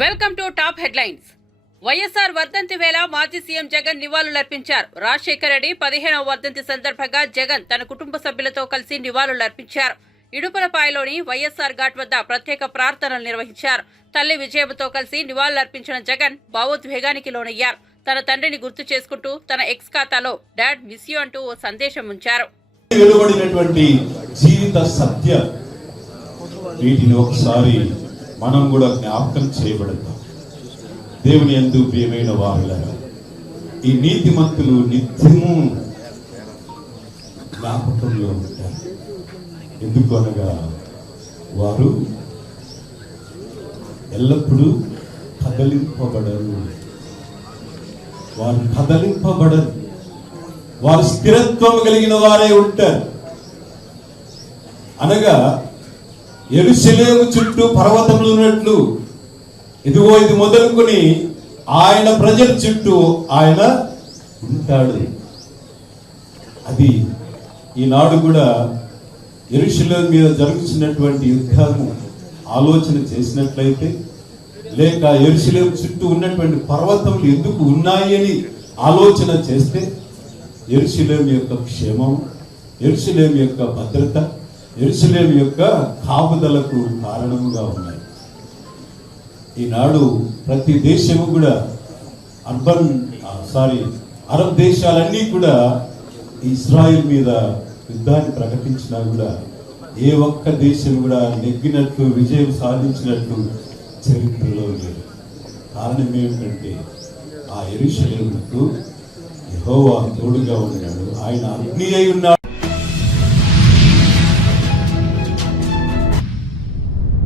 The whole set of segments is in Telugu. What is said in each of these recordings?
Welcome to top headlines. YSR వర్ధంతి వేళ మాజీ సీఎం జగన్ నివాళులర్పించారు. రాజశేఖర రెడ్డి 15వ వర్ధంతి సందర్భంగా జగన్ తన కుటుంబ సభ్యులతో కలిసి నివాళులర్పించారు. ఇడుపులపాయలోని వైఎస్ఆర్ ఘాట్ వద్ద ప్రత్యేక ప్రార్థనలు నిర్వహించారు. తల్లి విజయమ్మతో కలిసి నివాళులర్పించిన జగన్ భావోద్వేగానికి లోనయ్యారు. తన తండ్రిని గుర్తు చేసుకుంటూ తన ఎక్స్ ఖాతాలో డాడ్ మిస్ యూ అంటూ ఓ సందేశం ఉంచారు. వీటిని ఒకసారి మనం కూడా జ్ఞాపకం చేయబడతాం. దేవుని యందు ప్రియమైన వారులారా, ఈ నీతిమంతులు నిత్యము జ్ఞాపకంలో ఉంటారు. ఎందుకు అనగా వారు ఎల్లప్పుడూ కదలింపబడరు. వారు స్థిరత్వం కలిగిన వారే ఉంటారు. అనగా యెరూషలేము చుట్టూ పర్వతములు ఉన్నట్లు ఇదిగో ఇది మొదలుకొని ఆయన ప్రజల చుట్టూ ఆయన ఉంటాడు. అది ఈనాడు కూడా యెరూషలేము మీద జరుగుతున్నటువంటి యుద్ధాన్ని ఆలోచన చేసినట్లయితే, లేక యెరూషలేము చుట్టూ ఉన్నటువంటి పర్వతములు ఎందుకు ఉన్నాయి అని ఆలోచన చేస్తే, యెరూషలేము యొక్క క్షేమం, యెరూషలేము యొక్క భద్రత, యెరూషలేము యొక్క కాపుదలకు కారణంగా ఉన్నాయి. ఈనాడు ప్రతి దేశము కూడా అరబ్ దేశాలన్నీ కూడా ఇజ్రాయెల్ మీద యుద్ధాన్ని ప్రకటించినా కూడా ఏ ఒక్క దేశం కూడా నెగ్గినట్లు విజయం సాధించినట్లు చరిత్రలో లేదు. కారణం ఏమిటంటే ఆ యెరూషలేముకు యెహోవా తోడుగా ఉన్నాడు. ఆయన అగ్ని అయి ఉన్నాడు.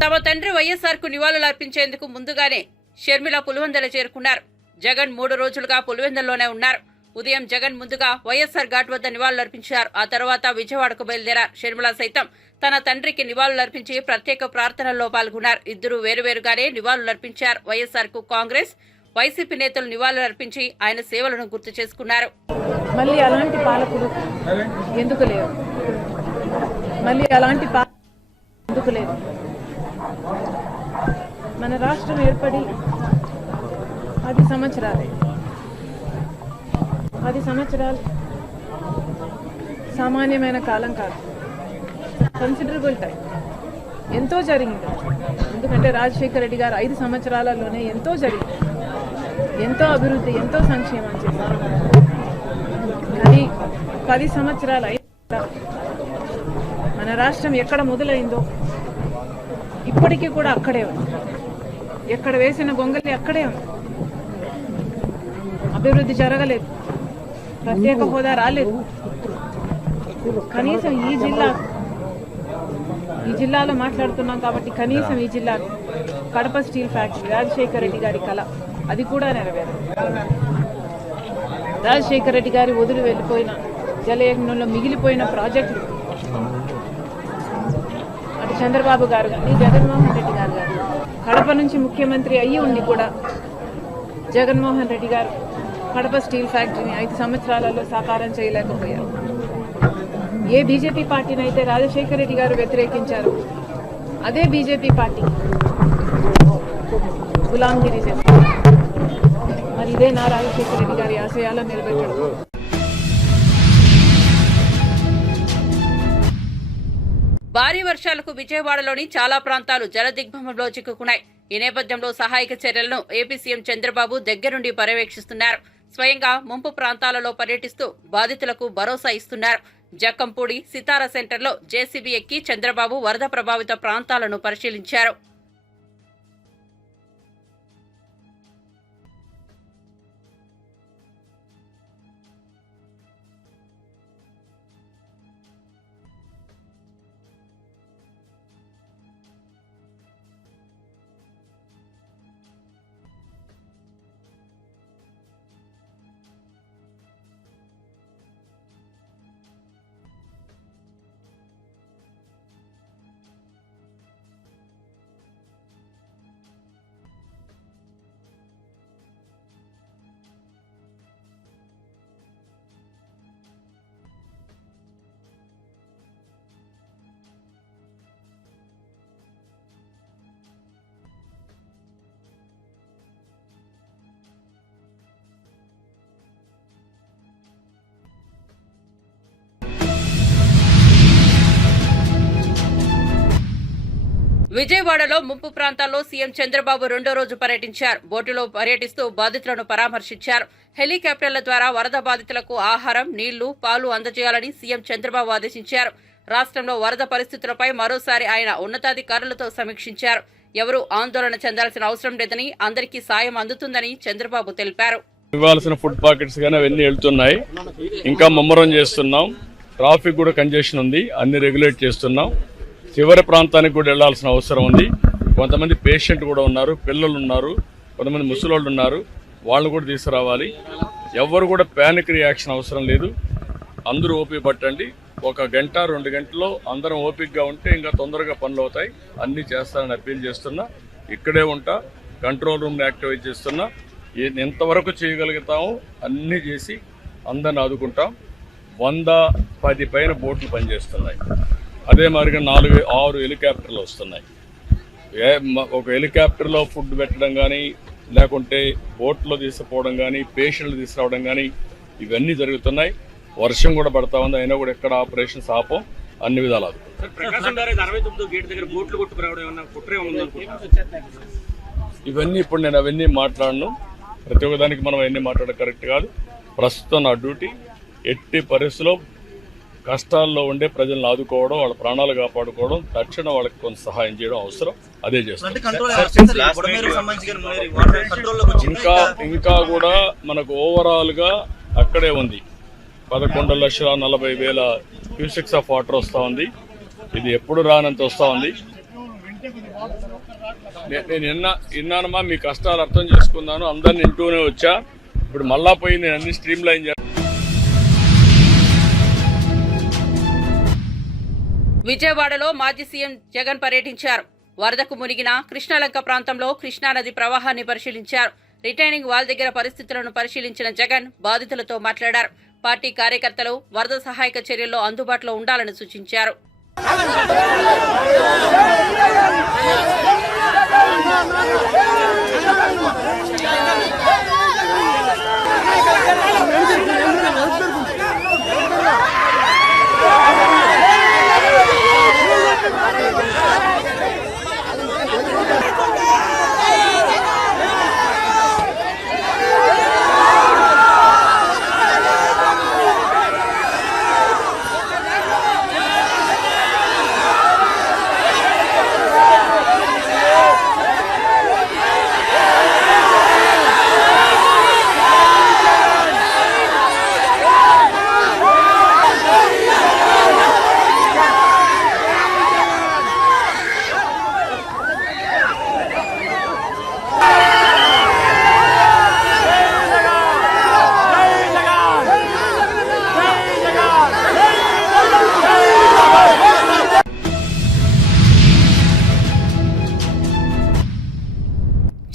తమ తండ్రి వైఎస్ఆర్ కు నివాళులర్పించేందుకు ముందుగానే షర్మిల పులివెందుల చేరుకున్నారు. జగన్ 3 రోజులుగా పులివెందుల్లోనే ఉన్నారు. ఉదయం జగన్ ముందుగా వైఎస్ఆర్ ఘాట్ వద్ద నివాళులర్పించారు. ఆ తర్వాత విజయవాడకు బయలుదేరారు. షర్మిల సైతం తన తండ్రికి నివాళులర్పించి ప్రత్యేక ప్రార్థనల్లో పాల్గొన్నారు. ఇద్దరు వేరువేరుగానే నివాళులర్పించారు. వైఎస్ఆర్ కు కాంగ్రెస్, వైసీపీ నేతలు నివాళులర్పించి ఆయన సేవలను గుర్తు చేసుకున్నారు. మళ్ళీ అలాంటి పాలకుడు ఎందుకు లేవు? మళ్ళీ అలాంటి ఎందుకు లేదు? మన రాష్ట్రం ఏర్పడి 10 సంవత్సరాలే. 10 సంవత్సరాలు సామాన్యమైన కాలం కాదు, కన్సిడరబుల్ టైం. ఎంతో జరిగింది. ఎందుకంటే రాజశేఖర రెడ్డి గారు 5 సంవత్సరాలలోనే ఎంతో జరిగింది, ఎంతో అభివృద్ధి, ఎంతో సంక్షేమం చేశారు. కానీ 10 సంవత్సరాలు అయిన మన రాష్ట్రం ఎక్కడ మొదలైందో ఇప్పటికీ కూడా అక్కడే ఉంది. ఎక్కడ వేసిన గొంగలి అక్కడే ఉంది. అభివృద్ధి జరగలేదు, ప్రత్యేక హోదా రాలేదు. కనీసం ఈ జిల్లాలో మాట్లాడుతున్నాం కాబట్టి కనీసం ఈ జిల్లా కడప స్టీల్ ఫ్యాక్టరీ రాజశేఖర రెడ్డి గారి కళ అది కూడా నెరవేరదు. రాజశేఖర రెడ్డి గారి వదిలి వెళ్ళిపోయిన జలయజ్ఞంలో మిగిలిపోయిన ప్రాజెక్టులు అటు చంద్రబాబు గారు కానీ జగన్మోహన్ రెడ్డి గారు కానీ కడప నుంచి ముఖ్యమంత్రి అయ్యి ఉండి కూడా జగన్మోహన్ రెడ్డి గారు కడప స్టీల్ ఫ్యాక్టరీని 5 సంవత్సరాలలో సాకారం చేయలేకపోయారు. ఏ బీజేపీ పార్టీని అయితే రాజశేఖర రెడ్డి గారు వ్యతిరేకించారు, అదే బీజేపీ పార్టీ గులాంగిరి చేస్తారు. మరి ఇదే నా రాజశేఖర రెడ్డి గారి ఆశయాలను నిలబెట్టడం. భారీ వర్షాలకు విజయవాడలోని చాలా ప్రాంతాలు జలదిగ్బంధంలో చిక్కుకున్నాయి. ఈ నేపథ్యంలో సహాయక చర్యలను ఏపీ సీఎం చంద్రబాబు దగ్గరుండి పర్యవేక్షిస్తున్నారు. స్వయంగా ముంపు ప్రాంతాలలో పర్యటిస్తూ బాధితులకు భరోసా ఇస్తున్నారు. జక్కంపూడి సితారా సెంటర్లో జేసీబీ ఎక్కి చంద్రబాబు వరద ప్రభావిత ప్రాంతాలను పరిశీలించారు. విజయవాడలో ముంపు ప్రాంతాల్లో సీఎం చంద్రబాబు రెండో రోజు పర్యటించారు. బోటులో పర్యటిస్తూ బాధితులను పరామర్శించారు. హెలికాప్టర్ల ద్వారా వరద బాధితులకు ఆహారం, నీళ్లు, పాలు అందజేయాలని సీఎం చంద్రబాబు ఆదేశించారు. రాష్ట్రంలో వరద పరిస్థితులపై మరోసారి ఆయన ఉన్నతాధికారులతో సమీక్షించారు. ఎవరూ ఆందోళన చెందాల్సిన అవసరం లేదని, అందరికీ సాయం అందుతుందని చంద్రబాబు తెలిపారు. ఇవ్వాల్సిన ఫుడ్ పాకెట్స్ కానీ అవన్నీ వెళ్తున్నాయి. ఇంకా ముమ్మరం చేస్తున్నాం. ట్రాఫిక్ కూడా కంజెషన్ ఉంది, అన్ని రెగ్యులేట్ చేస్తున్నాం. చివరి ప్రాంతానికి కూడా వెళ్లాల్సిన అవసరం ఉంది. కొంతమంది పేషెంట్ కూడా ఉన్నారు, పిల్లలు ఉన్నారు, కొంతమంది ముసలోళ్ళు ఉన్నారు, వాళ్ళు కూడా తీసుకురావాలి. ఎవరు కూడా ప్యానిక్ రియాక్షన్ అవసరం లేదు. అందరూ ఓపిక పట్టండి. 1 గంట 2 గంటల్లో అందరం ఓపికగా ఉంటే ఇంకా తొందరగా పనులు అవుతాయి. అన్నీ చేస్తానని అప్పీల్ చేస్తున్నా. ఇక్కడే ఉంటా, కంట్రోల్ రూమ్ని యాక్టివేట్ చేస్తున్నా. ఎంతవరకు చేయగలుగుతామో అన్నీ చేసి అందరిని ఆదుకుంటాం. 110 పైన బోట్లు పనిచేస్తున్నాయి. అదే మాదిరిగా 4-6 హెలికాప్టర్లు వస్తున్నాయి. ఒక హెలికాప్టర్లో ఫుడ్ పెట్టడం కానీ, లేకుంటే బోట్లో తీసుకుపోవడం కానీ, పేషెంట్లు తీసుకురావడం కానీ ఇవన్నీ జరుగుతున్నాయి. వర్షం కూడా పడతా ఉంది, అయినా కూడా ఎక్కడ ఆపరేషన్స్ ఆపం, అన్ని విధాలు ఇవన్నీ ఇప్పుడు నేను అవన్నీ మాట్లాడను. ప్రతి ఒక్కదానికి మనం అవన్నీ మాట్లాడడం కరెక్ట్ కాదు. ప్రస్తుతం నా డ్యూటీ ఎట్టి పరిస్థితుల్లో కష్టాల్లో ఉండే ప్రజలను ఆదుకోవడం, వాళ్ళ ప్రాణాలు కాపాడుకోవడం, తక్షణ వాళ్ళకి కొంత సహాయం చేయడం అవసరం. అదే చేస్తాం. ఇంకా కూడా మనకు ఓవరాల్ గా అక్కడే ఉంది. 11,40,000 క్యూసెక్స్ ఆఫ్ వాటర్ వస్తూ ఉంది. ఇది ఎప్పుడు రానంత వస్తూ ఉంది. నేను విన్నానమ్మా, మీ కష్టాలు అర్థం చేసుకున్నాను, అందరిని వింటూనే వచ్చా. ఇప్పుడు మళ్ళా పోయి నేను అన్ని స్ట్రీమ్ లైన్ చేస్తాను. విజయవాడలో మాజీ సీఎం జగన్ పర్యటించారు. వరదకు మునిగిన కృష్ణాలంక ప్రాంతంలో కృష్ణానది ప్రవాహాన్ని పరిశీలించారు. రిటైనింగ్ వాల్ దగ్గర పరిస్థితులను పరిశీలించిన జగన్ బాధితులతో మాట్లాడారు. పార్టీ కార్యకర్తలు వరద సహాయక చర్యల్లో అందుబాటులో ఉండాలని సూచించారు.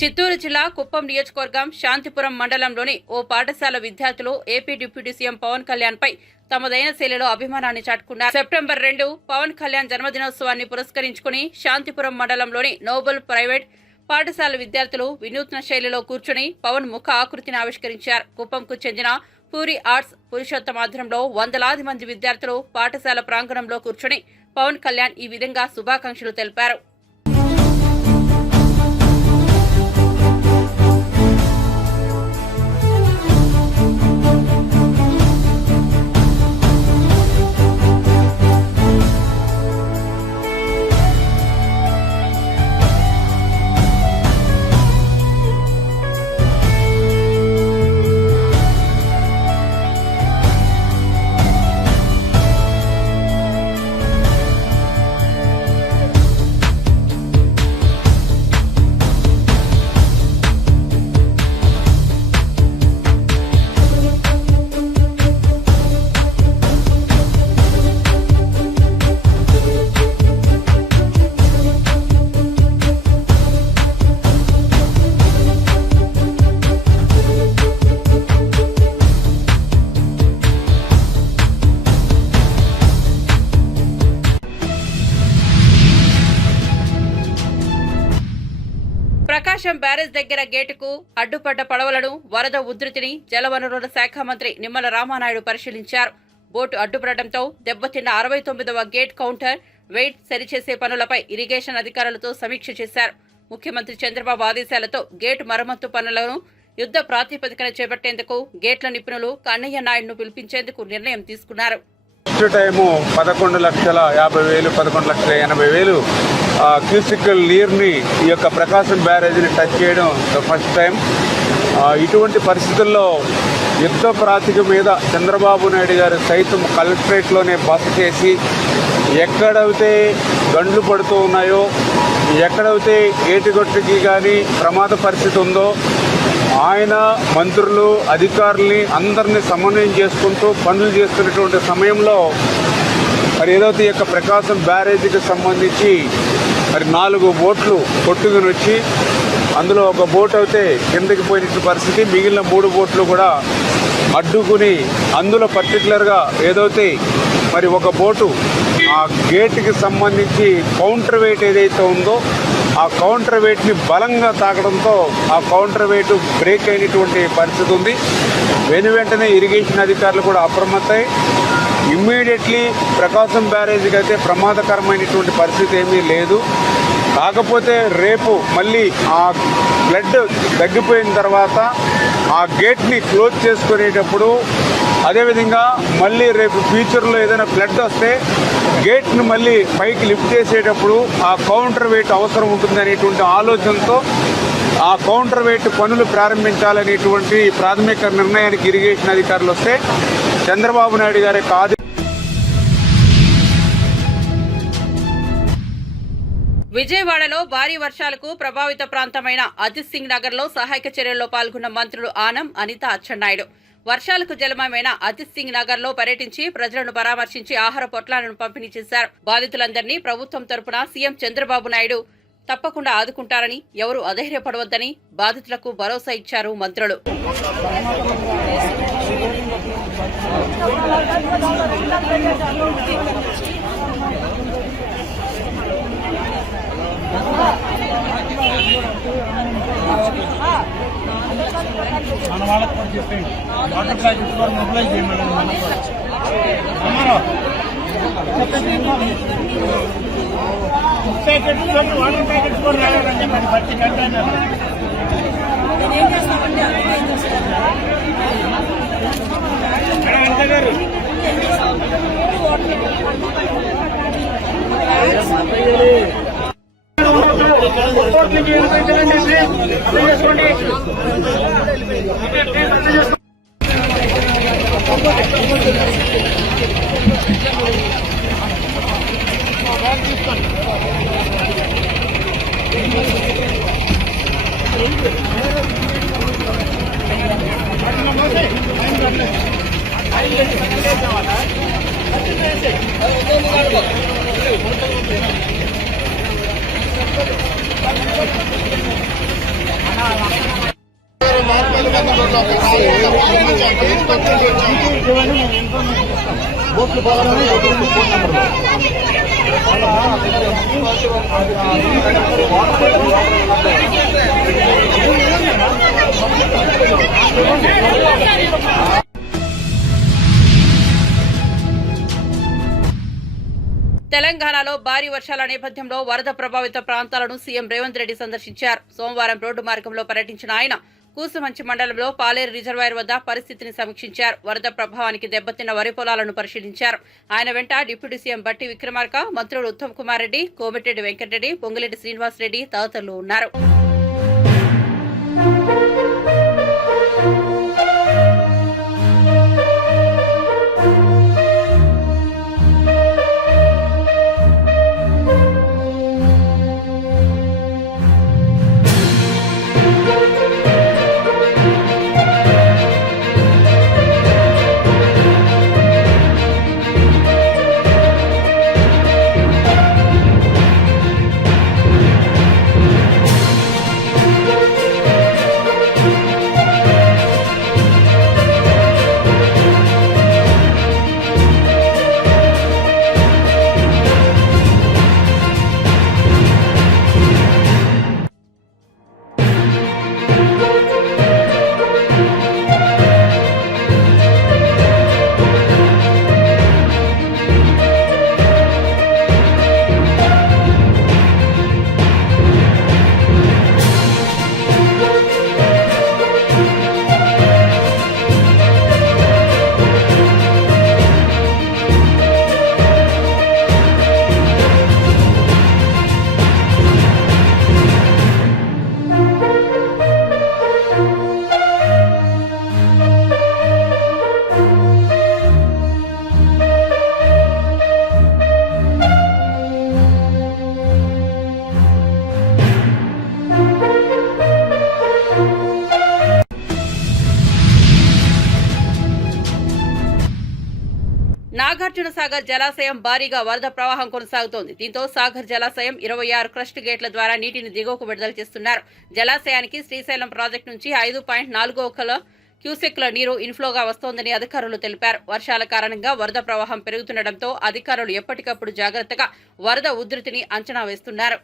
చిత్తూరు జిల్లా కుప్పం నియోజకవర్గం శాంతిపురం మండలంలోని ఓ పాఠశాల విద్యార్థులు AP deputy CM Pawan Kalyan పై తమదైన శైలిలో అభిమానాన్ని చాటుకున్నారు. సెప్టెంబర్ 2 పవన్ కళ్యాణ్ జన్మదినోత్సవాన్ని పురస్కరించుకుని శాంతిపురం మండలంలోని నోబెల్ ప్రైవేట్ పాఠశాల విద్యార్థులు వినూత్న శైలిలో కూర్చుని పవన్ ముఖ ఆకృతిని ఆవిష్కరించారు. కుప్పంకు చెందిన పూరి ఆర్ట్స్ పురుషోత్తమ ఆధ్వర్యంలో వందలాది మంది విద్యార్థులు పాఠశాల ప్రాంగణంలో కూర్చుని పవన్ కళ్యాణ్ ఈ విధంగా శుభాకాంక్షలు తెలిపారు. ప్రకాశం బ్యారేజ్ దగ్గర గేటుకు అడ్డుపడ్డ పడవలను, వరద ఉధృతిని జలవనరుల శాఖ మంత్రి నిమ్మల రామానాయుడు పరిశీలించారు. బోటు అడ్డుపడడంతో దెబ్బతిన్న 69వ గేట్ కౌంటర్ వెయిట్ సరిచేసే పనులపై ఇరిగేషన్ అధికారులతో సమీక్ష చేశారు. ముఖ్యమంత్రి చంద్రబాబు ఆదేశాలతో గేటు మరమ్మతు పనులను యుద్ధ ప్రాతిపదికన చేపట్టేందుకు గేట్ల నిపుణులు కన్నయ్య నాయుడును పిలిపించేందుకు నిర్ణయం తీసుకున్నారు. ఫస్ట్ టైము 11,50,000 11,80,000 క్యూసికల్ నీరుని ఈ యొక్క ప్రకాశం బ్యారేజీని టచ్ చేయడం ఫస్ట్ టైం. ఇటువంటి పరిస్థితుల్లో యుద్ధ ప్రాతిక మీద చంద్రబాబు నాయుడు గారు సైతం కలెక్టరేట్లోనే బస చేసి ఎక్కడైతే గండ్లు పడుతూ ఉన్నాయో, ఎక్కడైతే ఏటిగొట్టుకి కానీ ప్రమాద పరిస్థితి ఉందో ఆయన మంత్రులు అధికారుల్ని అందరినీ సమన్వయం చేసుకుంటూ పనులు చేస్తున్నటువంటి సమయంలో మరి ఏదైతే ఈ యొక్క ప్రకాశం బ్యారేజీకి సంబంధించి మరి 4 బోట్లు కొట్టుకుని వచ్చి అందులో ఒక బోట్ అయితే కిందకి పోయిన పరిస్థితి, మిగిలిన 3 బోట్లు కూడా అడ్డుకుని అందులో పర్టికులర్గా ఏదైతే మరి ఒక బోటు ఆ గేట్కి సంబంధించి కౌంటర్ వెయిట్ ఏదైతే ఉందో ఆ కౌంటర్ వెయిట్ని బలంగా తాకడంతో ఆ కౌంటర్ వెయిట్ బ్రేక్ అయినటువంటి పరిస్థితి ఉంది. వెంటనే ఇరిగేషన్ అధికారులు కూడా అప్రమత్తమై ఇమ్మీడియట్లీ ప్రకాశం బ్యారేజీకి అయితే ప్రమాదకరమైనటువంటి పరిస్థితి ఏమీ లేదు. కాకపోతే రేపు మళ్ళీ ఆ ఫ్లడ్ తగ్గిపోయిన తర్వాత ఆ గేట్ని క్లోజ్ చేసుకునేటప్పుడు, అదేవిధంగా మళ్ళీ రేపు ఫ్యూచర్లో ఏదైనా ఫ్లడ్ వస్తే గేట్ని మళ్ళీ పైకి లిఫ్ట్ చేసేటప్పుడు ఆ కౌంటర్ వెయిట్ అవసరం ఉంటుంది అనేటువంటి ఆలోచనతో ఆ కౌంటర్ వెయిట్ పనులు ప్రారంభించాలనేటువంటి ప్రాథమిక నిర్ణయానికి ఇరిగేషన్ అధికారులు వస్తే చంద్రబాబు నాయుడు గారి కాదు. విజయవాడలో భారీ వర్షాలకు ప్రభావిత ప్రాంతమైన అజిత్ సింగ్ నగర్ లో సహాయక చర్యల్లో పాల్గొన్న మంత్రులు ఆనం, అనిత, అచ్చెన్నాయుడు వర్షాలకు జలమయమైన అజిత్ సింగ్ నగర్ లో పర్యటించి ప్రజలను పరామర్శించి ఆహార పొట్లాలను పంపిణీ చేశారు. బాధితులందరినీ ప్రభుత్వం తరపున సీఎం చంద్రబాబు నాయుడు తప్పకుండా ఆదుకుంటారని, ఎవరూ అధైర్యపడవద్దని బాధితులకు భరోసా ఇచ్చారు మంత్రులు. మన వాళ్ళకి కూడా చెప్పండి, వాటర్ ప్రాజెక్ట్ కూడా మొబిలైజ్ చేయమని మనం కూడా వాటర్ ప్యాకెట్స్ కూడా రావాలని చెప్పండి. ప్రతి కంటైనర్ అంత గారు తెలంగాణలో భారీ వర్షాల నేపథ్యంలో వరద ప్రభావిత ప్రాంతాలను సీఎం రేవంత్ రెడ్డి సందర్శించారు. సోమవారం రోడ్డు మార్గంలో పర్యటించిన ఆయన కూసుమంచి మండలంలో పాలేరు రిజర్వాయర్ వద్ద పరిస్థితిని సమీక్షించారు. వరద ప్రభావానికి దెబ్బతిన్న వరి పొలాలను పరిశీలించారు. ఆయన వెంట డిప్యూటీ సీఎం బట్టి విక్రమార్క, మంత్రులు ఉత్తమ్ కుమార్ రెడ్డి, కోమటిరెడ్డి వెంకటరెడ్డి, పొంగులేటి శ్రీనివాస్ రెడ్డి తదితరులు ఉన్నారు. నాగార్జున సాగర్ జలాశయం భారీగా వరద ప్రవాహం కొనసాగుతోంది. దీంతో సాగర్ జలాశయం 26 క్రస్ట్ గేట్ల ద్వారా నీటిని దిగువకు విడుదల చేస్తున్నారు. జలాశయానికి శ్రీశైలం ప్రాజెక్టు నుంచి 5.41 క్యూసెక్ల నీరు ఇన్ఫ్లోగా వస్తోందని అధికారులు తెలిపారు. వర్షాల కారణంగా వరద ప్రవాహం పెరుగుతుండటంతో అధికారులు ఎప్పటికప్పుడు జాగ్రత్తగా వరద ఉధృతిని అంచనా వేస్తున్నారు.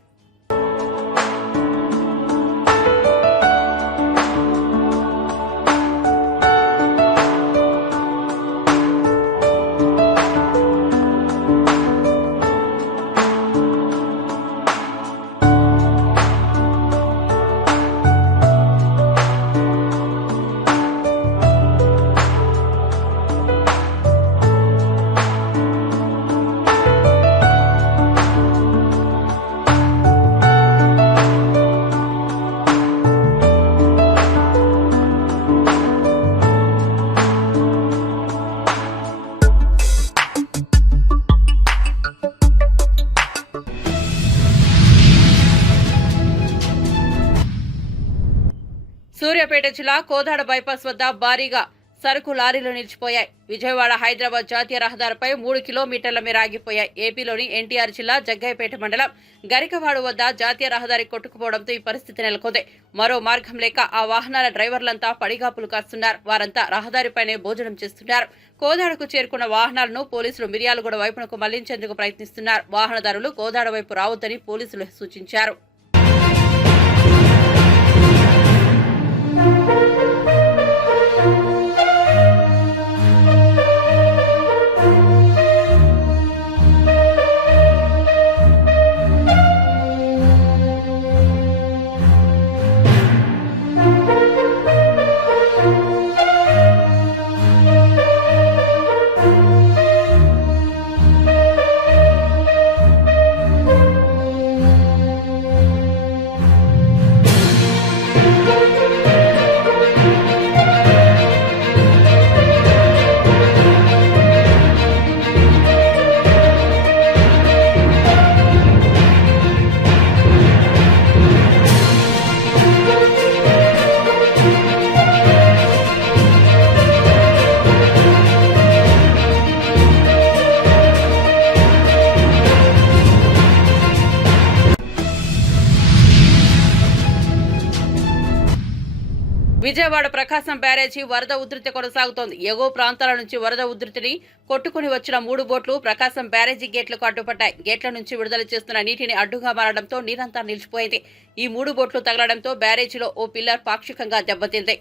సూర్యాపేట జిల్లా కోదాడ బైపాస్ వద్ద భారీగా సరుకు లారీలు నిలిచిపోయాయి. విజయవాడ హైదరాబాద్ జాతీయ రహదారిపై 3 కిలోమీటర్ల మేర ఆగిపోయాయి. ఏపీలోని ఎన్టీఆర్ జిల్లా జగ్గయ్యపేట మండలం గరికవాడు వద్ద జాతీయ రహదారి కొట్టుకుపోవడంతో ఈ పరిస్థితి నెలకొంది. మరో మార్గం లేక ఆ వాహనాల డ్రైవర్లంతా పడిగాపులు కాస్తున్నారు. వారంతా రహదారిపైనే భోజనం చేస్తున్నారు. కోదాడకు చేరుకున్న వాహనాలను పోలీసులు మిర్యాలగూడ వైపునకు మళ్లించేందుకు ప్రయత్నిస్తున్నారు. వాహనదారులు కోదాడ వైపు రావద్దని పోలీసులు సూచించారు. విజయవాడ ప్రకాశం బ్యారేజీ వరద ఉధృతి కొనసాగుతోంది. ఎగువ ప్రాంతాల నుంచి వరద ఉధృతిని కొట్టుకుని వచ్చిన 3 బోట్లు ప్రకాశం బ్యారేజీ గేట్లకు అడ్డుపడ్డాయి. గేట్ల నుంచి విడుదల చేస్తున్న నీటిని అడ్డుగా మారడంతో నీరంతా నిలిచిపోయింది. ఈ 3 బోట్లు తగలడంతో బ్యారేజీలో ఓ పిల్లర్ పాక్షికంగా దెబ్బతింది.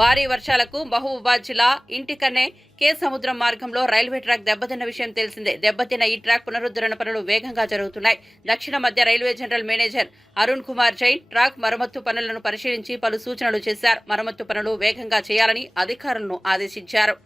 భారీ వర్షాలకు మహబూబాబాద్ జిల్లా ఇంటికన్నే కే సముద్రం మార్గంలో రైల్వే ట్రాక్ దెబ్బతిన్న విషయం తెలిసిందే. దెబ్బతిన్న ఈ ట్రాక్ పునరుద్ధరణ పనులు వేగంగా జరుగుతున్నాయి. దక్షిణ మధ్య railway general manager Arun Kumar Jain track మరమ్మత్తు పనులను పరిశీలించి పలు సూచనలు చేశారు. మరమ్మత్తు పనులు వేగంగా చేయాలని అధికారులను ఆదేశించారు.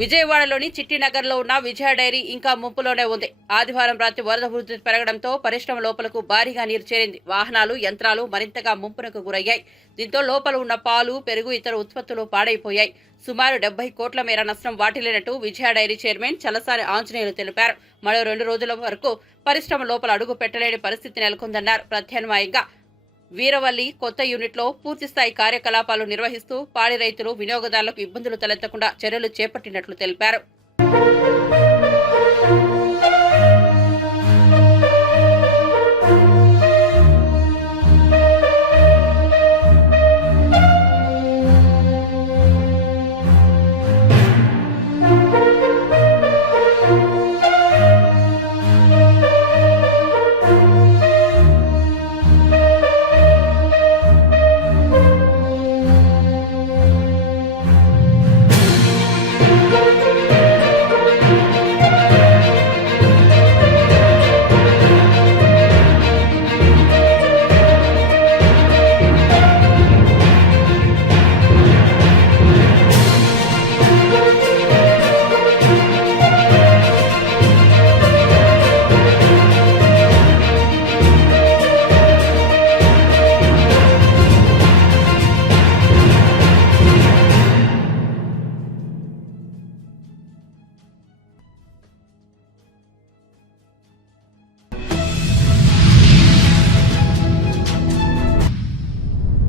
విజయవాడలోని చిట్టినగర్లో ఉన్న విజయ డైరీ ఇంకా ముంపులోనే ఉంది. ఆదివారం రాత్రి వరద ఉధృతి పెరగడంతో పరిశ్రమ లోపలకు భారీగా నీరు చేరింది. వాహనాలు, యంత్రాలు మరింతగా ముంపునకు గురయ్యాయి. దీంతో లోపల ఉన్న పాలు, పెరుగు, ఇతర ఉత్పత్తులు పాడైపోయాయి. సుమారు 70 కోట్ల మేర నష్టం వాటిల్లినట్టు విజయ డైరీ చైర్మన్ చలసాని ఆంజనేయులు తెలిపారు. మరో 2 రోజుల వరకు పరిశ్రమ లోపల అడుగు పెట్టలేని పరిస్థితి నెలకొందన్నారు. ప్రత్యామ్నాయంగా వీరవల్లి కొత్త యూనిట్లో పూర్తిస్థాయి కార్యకలాపాలు నిర్వహిస్తూ పాడి రైతులు, వినియోగదారులకు ఇబ్బందులు తలెత్తకుండా చర్యలు చేపట్టినట్లు తెలిపారు.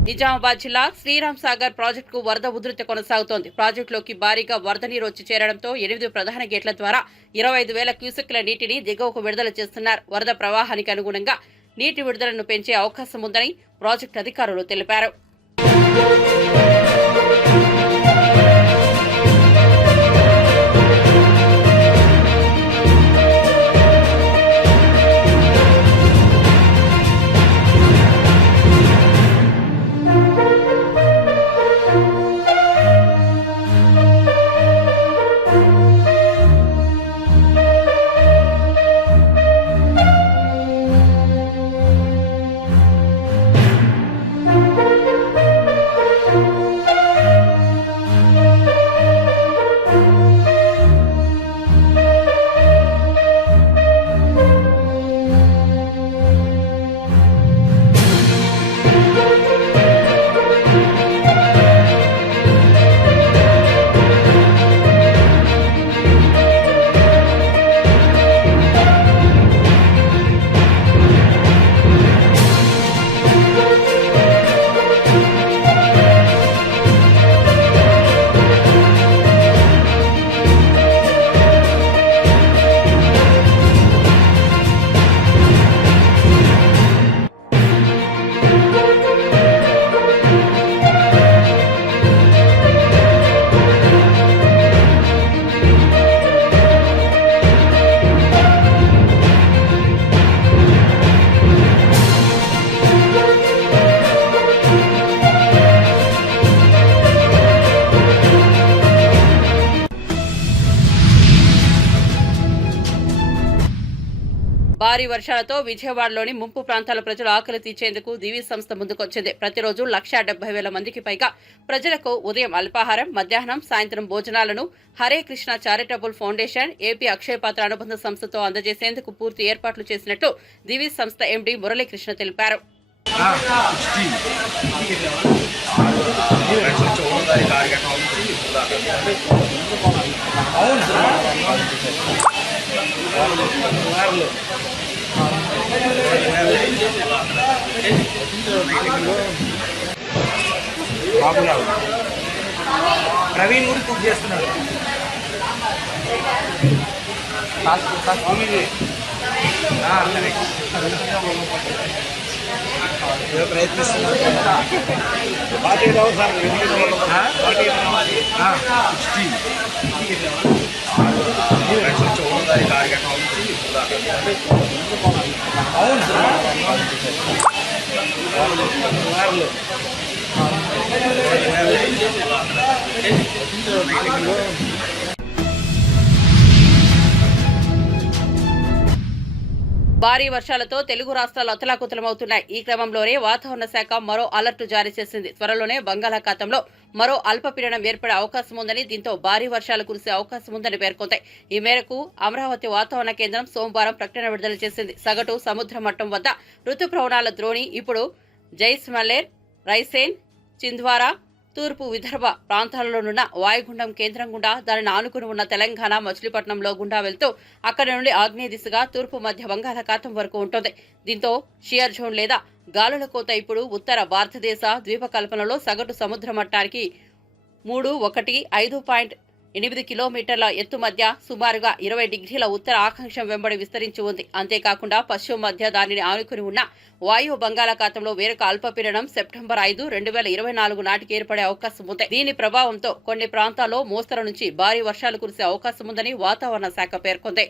నిజామాబాద్ జిల్లా శ్రీరామ్ సాగర్ ప్రాజెక్టుకు వరద ఉధృతి కొనసాగుతోంది. ప్రాజెక్టులోకి భారీగా వరద నీరు వచ్చి చేరడంతో 8 ప్రధాన గేట్ల ద్వారా 25,000 క్యూసెక్ల నీటిని దిగువకు విడుదల చేస్తున్నారు. వరద ప్రవాహానికి అనుగుణంగా నీటి విడుదలను పెంచే అవకాశం ఉందని ప్రాజెక్టు అధికారులు తెలిపారు. భారీ వర్షాలతో విజయవాడలోని ముంపు ప్రాంతాల ప్రజలు ఆకలి తీర్చేందుకు దివి సంస్థ ముందుకొచ్చింది. ప్రతిరోజు 170,000 మందికి పైగా ప్రజలకు ఉదయం అల్పాహారం, మధ్యాహ్నం, సాయంత్రం భోజనాలను Hare Krishna charitable foundation, AP Akshaya Patra అనుబంధ సంస్థతో అందజేసేందుకు పూర్తి ఏర్పాట్లు చేసినట్లు దివి సంస్థ ఎండీ మురళీకృష్ణ తెలిపారు. ప్రవీణ్ కూడా కుక్ చేస్తున్నాడు. ప్రయత్నిస్తున్నాడు. భారీ వర్షాలతో తెలుగు రాష్ట్రాలు అతలాకుతలమవుతున్నాయి. ఈ క్రమంలోనే వాతావరణ శాఖ మరో అలర్ట్ జారీ చేసింది. త్వరలోనే బంగాళాఖాతంలో మరో అల్పపీడనం ఏర్పడే అవకాశం ఉందని, దీంతో భారీ వర్షాలు కురిసే అవకాశం ఉందని పేర్కొంది. ఈ మేరకు అమరావతి వాతావరణ కేంద్రం సోమవారం ప్రకటన విడుదల చేసింది. సగటు సముద్ర మట్టం వద్ద రుతుపవనాల ద్రోణి ఇప్పుడు జైస్మలేర్, రైసేన్, చింద్వారా, తూర్పు విదర్భ ప్రాంతాలలోనున్న వాయుగుండం కేంద్రం గుండా దానిని ఆనుకుని ఉన్న తెలంగాణ మచిలీపట్నంలో గుండా వెళ్తూ అక్కడి నుండి ఆగ్నేయ దిశగా తూర్పు మధ్య బంగాళాఖాతం వరకు ఉంటుంది. దీంతో షియర్ జోన్ లేదా గాలుల కోత ఇప్పుడు ఉత్తర భారతదేశ ద్వీపకల్పనలో సగటు సముద్ర మట్టానికి 5.8 కిలోమీటర్ల ఎత్తు మధ్య సుమారుగా 20 డిగ్రీల ఉత్తర ఆకాంక్షం వెంబడి విస్తరించి ఉంది. అంతేకాకుండా పశ్చిమ మధ్య దానిని ఆనుకుని ఉన్న వాయు బంగాళాఖాతంలో వేరొక అల్పపీడనం సెప్టెంబర్ 5, 2024 నాటికి ఏర్పడే అవకాశం ఉంది. దీని ప్రభావంతో కొన్ని ప్రాంతాల్లో మోస్తరు నుంచి భారీ వర్షాలు కురిసే అవకాశం ఉందని వాతావరణ శాఖ పేర్కొంది.